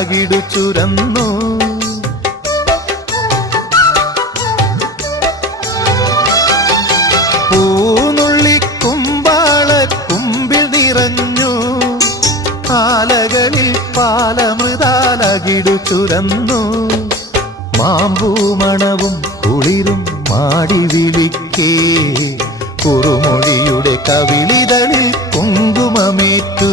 അകിടു ചുരന്നു. പൂനുള്ളിക്കുമ്പാളക്കുമ്പിൽ നിറഞ്ഞു. ആലകളിൽ പാലമൃതാലകിടു ചുരന്നു. മാമ്പൂമണവും കുളിരും മാടി വിളിക്കേ കുറുമൊഴിയുടെ കവിളിതളിൽ കുങ്കുമമേറ്റു.